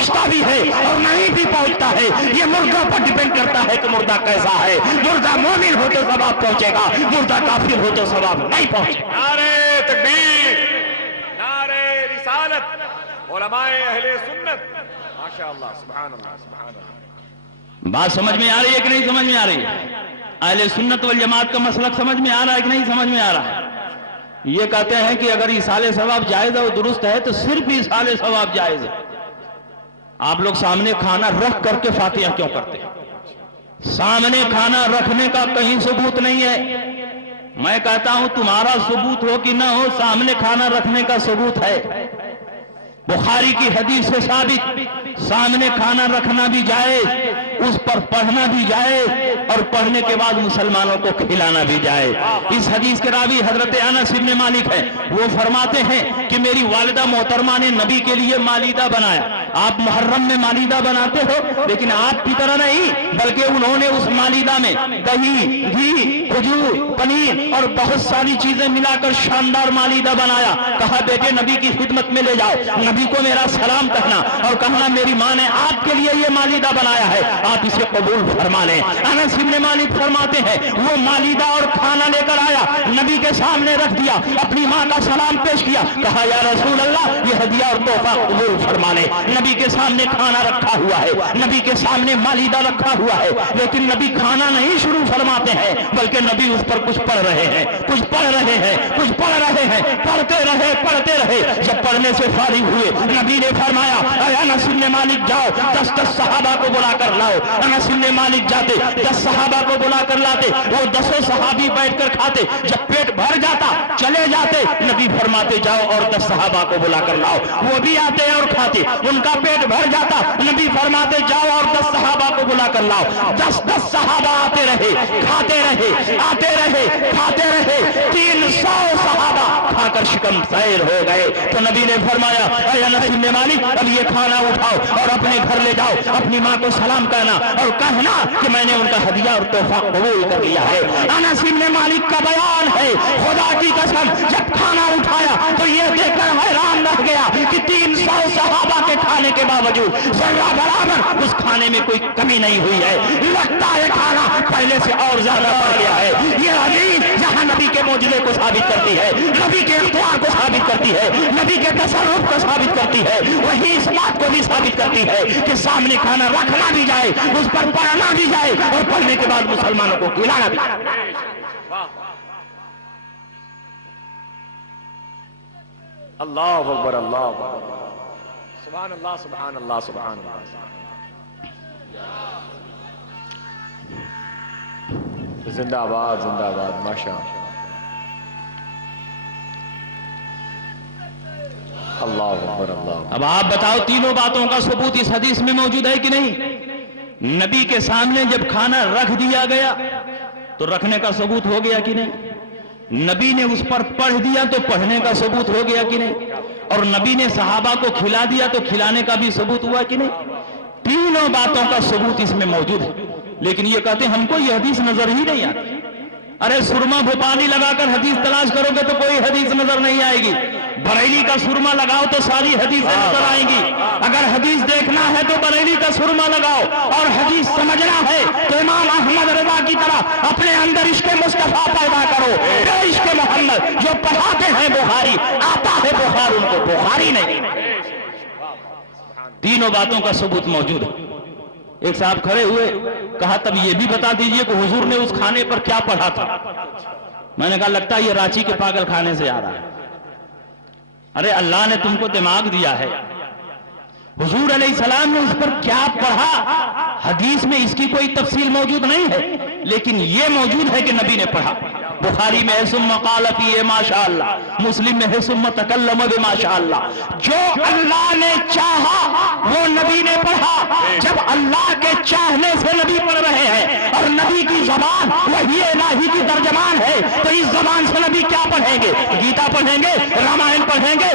پہنچتا بھی ہے اور نہیں بھی پہنچتا ہے، یہ مردوں پر ڈیپینڈ کرتا ہے کہ مردہ کیسا ہے۔ مردہ مومن ہو تو ثواب پہنچے گا، مردہ کافر ہو تو ثواب نہیں پہنچے گا۔ نعرہ تکبیر، نعرہ رسالت، علماء اہل سنت، ماشاءاللہ، سبحان اللہ، سبحان اللہ۔ بات سمجھ میں آ رہی ہے کہ نہیں سمجھ میں آ رہی ہے؟ اہل سنت والجماعت کا مسلک سمجھ میں آ رہا ہے کہ نہیں سمجھ میں آ رہا ہے؟ یہ کہتے ہیں کہ اگر ایصال ثواب جائز ہے اور درست ہے تو صرف ایصال ثواب جائز ہے۔ آپ لوگ سامنے کھانا رکھ کر کے فاتحہ کیوں کرتے ہیں؟ سامنے کھانا رکھنے کا کہیں ثبوت نہیں ہے۔ میں کہتا ہوں تمہارا ثبوت ہو کہ نہ ہو، سامنے کھانا رکھنے کا ثبوت ہے۔ بخاری کی حدیث سے ثابت، سامنے کھانا رکھنا بھی جائز، اس پر پڑھنا بھی جائز، اور پڑھنے کے بعد مسلمانوں کو کھلانا بھی جائز۔ اس حدیث کے راوی حضرت انس بن مالک ہے، وہ فرماتے ہیں کہ میری والدہ محترمہ نے نبی کے لیے مالیدہ بنایا۔ آپ محرم میں مالیدہ بناتے ہو، لیکن آپ کی طرح نہیں، بلکہ انہوں نے اس مالیدہ میں دہی، گھی، کھجور، پنیر اور بہت ساری چیزیں ملا کر شاندار مالیدہ بنایا۔ کہا بیٹے نبی کی خدمت میں لے جاؤ، نبی کو میرا سلام کہنا اور کہنا میری ماں نے آپ کے لیے یہ مالیدہ بنایا ہے، آپ اسے قبول فرما لیں۔ انس بن مالک فرماتے ہیں وہ مالیدہ اور کھانا لے کر آیا، نبی کے سامنے رکھ دیا، اپنی ماں کا سلام پیش کیا، کہا یا رسول اللہ یہ ہدیہ اور تحفہ قبول فرما لیں۔ نبی کے سامنے کھانا رکھا ہوا ہے، نبی کے سامنے مالیدہ رکھا ہوا ہے، لیکن نبی کھانا نہیں شروع فرماتے ہیں، بلکہ نبی اس پر کچھ پڑھ رہے ہیں، کچھ پڑھ رہے ہیں، کچھ پڑھ رہے ہیں، پڑھتے رہے پڑھتے رہے۔ جب پڑھنے سے فارغ ہوئے نبی نے فرمایا اے انس بن مالک جاؤ 10 صحابہ کو بلا کر لاؤ۔ انس بن مالک جاتے 10 صحابہ کو بلا کر لاتے، وہ 10 صحابی بیٹھ کر کھاتے، جب پیٹ بھر جاتا چلے جاتے، نبی فرماتے جاؤ اور 10 صحابہ کو بلا کر لاؤ، وہ بھی آتے اور کھاتے، ان کا پیٹ بھر جاتا، نبی فرماتے جاؤ اور 10 صحابہ کو بلا کر لاؤ۔ 10 صحابہ آتے رہے، کھاتے رہے، آتے رہے، کھاتے رہے، 300 صحابہ کھا کر شکم سیر ہو گئے۔ تو نبی نے فرمایا اے انس بن مالک اب یہ کھانا اٹھاؤ اور اپنے گھر لے جاؤ، اپنی ماں کو سلام کہنا اور کہنا کہ میں نے ان کا ہدیہ اور تحفہ قبول کر لیا ہے۔ انس بن مالک کا بیان ہے خدا کی قسم جب کھانا اٹھایا تو یہ دیکھ کر حیران رہ گیا کہ 300 صحابہ کے کھانے کے باوجود ذرہ برابر اس کھانے میں کوئی کمی نہیں ہوئی ہے، لگتا ہے کھانا پہلے سے اور زیادہ بڑھ گیا ہے۔ یہ حدیث جہاں نبی کے معجزے کو ثابت کرتی ہے، نبی کے اختیار کو ثابت کرتی ہے، نبی کے تصرف کو ثابت کرتی ہے، وہی اس بات کو بھی ثابت کرتی ہے کہ سامنے کھانا رکھنا بھی جائے، اس پر پڑھنا بھی جائے، اور پڑھنے کے بعد مسلمانوں کو کھلانا بھی جائے۔ اللہ اکبر، اللہ اکبر، سبحان اللہ، سبحان اللہ، سبحان اللہ۔ زندہ آباد، زندہ آباد، ماشاء اللہ، اللہ اکبر، اللہ۔ اب آپ بتاؤ تینوں باتوں کا ثبوت اس حدیث میں موجود ہے کہ نہیں؟ نبی کے سامنے جب کھانا رکھ دیا گیا تو رکھنے کا ثبوت ہو گیا کہ نہیں؟ نبی نے اس پر پڑھ دیا تو پڑھنے کا ثبوت ہو گیا کہ نہیں؟ اور نبی نے صحابہ کو کھلا دیا تو کھلانے کا بھی ثبوت ہوا کہ نہیں؟ تینوں باتوں کا ثبوت اس میں موجود ہے، لیکن یہ کہتے ہیں ہم کو یہ حدیث نظر ہی نہیں آتی۔ ارے سرما بھوپانی لگا کر حدیث تلاش کرو گے تو کوئی حدیث نظر نہیں آئے گی، بریلی کا سرما لگاؤ تو ساری حدیثیں نظر آئیں گی۔ اگر حدیث دیکھنا ہے تو بریلی کا سرما لگاؤ، اور حدیث سمجھنا ہے تو امام احمد رضا کی طرح اپنے اندر عشق مصطفیٰ پیدا کرو، عشق محمد جو پڑھاتے ہیں بخاری، آتا ہے بخار ان کو بخاری نہیں۔ تینوں باتوں کا ثبوت موجود ہے۔ ایک صاحب کھڑے ہوئے، کہا تب یہ بھی بتا دیجئے کہ حضور نے اس کھانے پر کیا پڑھا تھا۔ میں نے کہا لگتا ہے یہ رانچی کے پاگل خانے سے آ رہا ہے۔ ارے اللہ نے تم کو دماغ دیا ہے، حضور علیہ السلام نے اس پر کیا پڑھا حدیث میں اس کی کوئی تفصیل موجود نہیں ہے، لیکن یہ موجود ہے کہ نبی نے پڑھا۔ بخاری میں ہے ثم قال فیہ ماشاء اللہ، مسلم میں ہے ثم تکلم بماشاء اللہ۔ جو اللہ نے چاہا وہ نبی نے پڑھا۔ جب اللہ کے چاہنے سے نبی پڑھ رہے ہیں اور نبی کی زبان وحی الہی کی ترجمان ہے تو اس زبان سے نبی کیا پڑھیں گے؟ گیتا پڑھیں گے، رامائن پڑھیں گے،